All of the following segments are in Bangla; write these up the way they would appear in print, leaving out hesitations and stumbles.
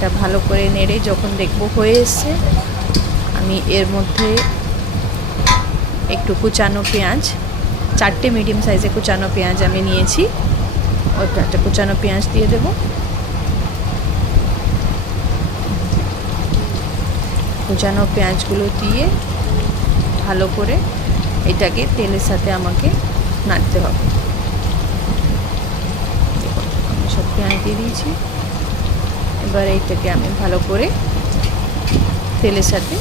এটা ভালো করে নেড়ে যখন দেখব হয়ে এসছে, আমি এর মধ্যে একটু কুচানো পেঁয়াজ, 4টে মিডিয়াম সাইজে কুচানো পেঁয়াজ আমি নিয়েছি, ওইটা একটা কুচানো পেঁয়াজ দিয়ে দেব। কুচানো পেঁয়াজগুলো দিয়ে ভালো করে এটাকে তেলের সাথে আমাকে নাড়তে হবে। আমি সব পেঁয়াজ দিয়ে দিয়েছি, এবার এইটাকে আমি ভালো করে তেলের সাথে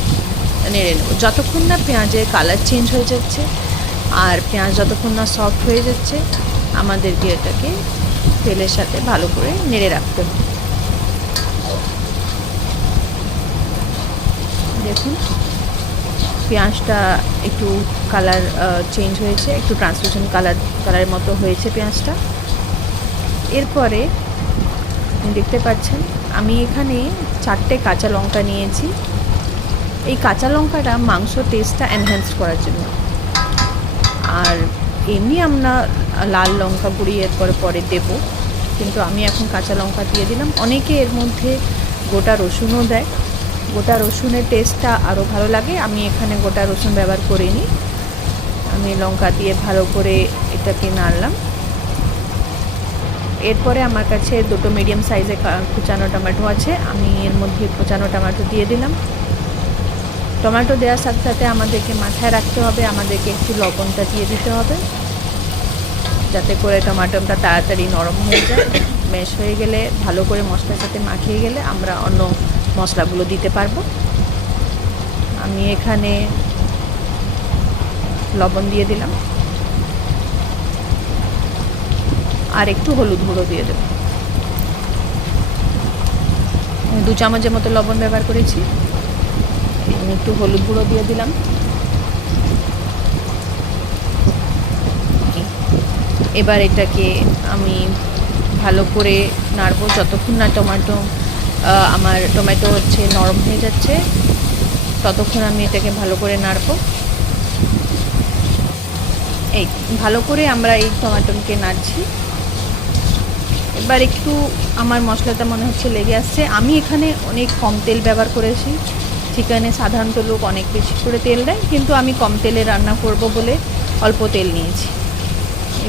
নেড়ে নেব যতক্ষণ না পেঁয়াজের কালার চেঞ্জ হয়ে যাচ্ছে আর পেঁয়াজ যতক্ষণ না সফট হয়ে যাচ্ছে আমাদেরকে এটাকে তেলের সাথে ভালো করে নেড়ে রাখতে হবে। দেখুন পেঁয়াজটা একটু কালার চেঞ্জ হয়েছে, একটু ট্রান্সলুসেন্ট কালারের মতো হয়েছে পেঁয়াজটা। এরপরে দেখতে পাচ্ছেন আমি এখানে 4টে কাঁচা লঙ্কা নিয়েছি। এই কাঁচা লঙ্কাটা মাংস টেস্টটা এনহ্যান্স করার জন্য, আর এমনি আমরা লাল লঙ্কা গুঁড়ি এরপরে পরে দেবো, কিন্তু আমি এখন কাঁচা লঙ্কা দিয়ে দিলাম। অনেকে এর মধ্যে গোটা রসুনও দেয়, গোটা রসুনের টেস্টটা আরও ভালো লাগে। আমি এখানে গোটা রসুন ব্যবহার করিনি, আমি লঙ্কা দিয়ে ভালো করে এটাকে নাড়লাম। এরপরে আমার কাছে 2টো মিডিয়াম সাইজে কুচানো টমেটো আছে, আমি এর মধ্যে কুচানো টমেটো দিয়ে দিলাম। টমেটো দেওয়ার সাথে সাথে আমাদেরকে মাথায় রাখতে হবে, আমাদেরকে একটু লবণটা দিয়ে দিতে হবে, যাতে করে টমেটোটা তাড়াতাড়ি নরম হয়ে যায়। ম্যাশ হয়ে গেলে, ভালো করে মশলার সাথে মাখিয়ে গেলে আমরা অন্য মশলাগুলো দিতে পারবো। আমি এখানে লবণ দিয়ে দিলাম আর একটু হলুদ গুঁড়ো দিয়ে দেব। 2 চামচের মতো লবণ ব্যবহার করেছি, আমি একটু হলুদ গুঁড়ো দিয়ে দিলাম। এবার এটাকে আমি ভালো করে নাড়বো যতক্ষণ না আমার টমেটো হচ্ছে নরম হয়ে যাচ্ছে, ততক্ষণ আমি এটাকে ভালো করে নাড়বো। এই ভালো করে আমরা এই টমেটোকে নাড়ছি। এবার একটু আমার মশলাটা মনে হচ্ছে লেগে আসছে, আমি এখানে অনেক কম তেল ব্যবহার করেছি। চিকেনে সাধারণত লোক অনেক বেশি করে তেল দেয়, কিন্তু আমি কম তেলে রান্না করব বলে অল্প তেল নিয়েছি।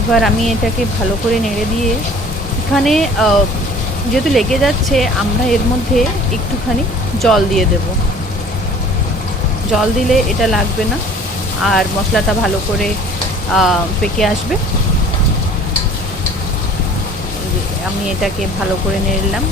এবার আমি এটাকে ভালো করে নেড়ে দিয়ে, এখানে যেহেতু লেগে যাচ্ছে আমরা এর মধ্যে একটুখানি জল দিয়ে দেব। জল দিলে এটা লাগবে না আর মশলাটা ভালো করে পেকে আসবে। আমি এটাকে ভালো করে নেড়লাম।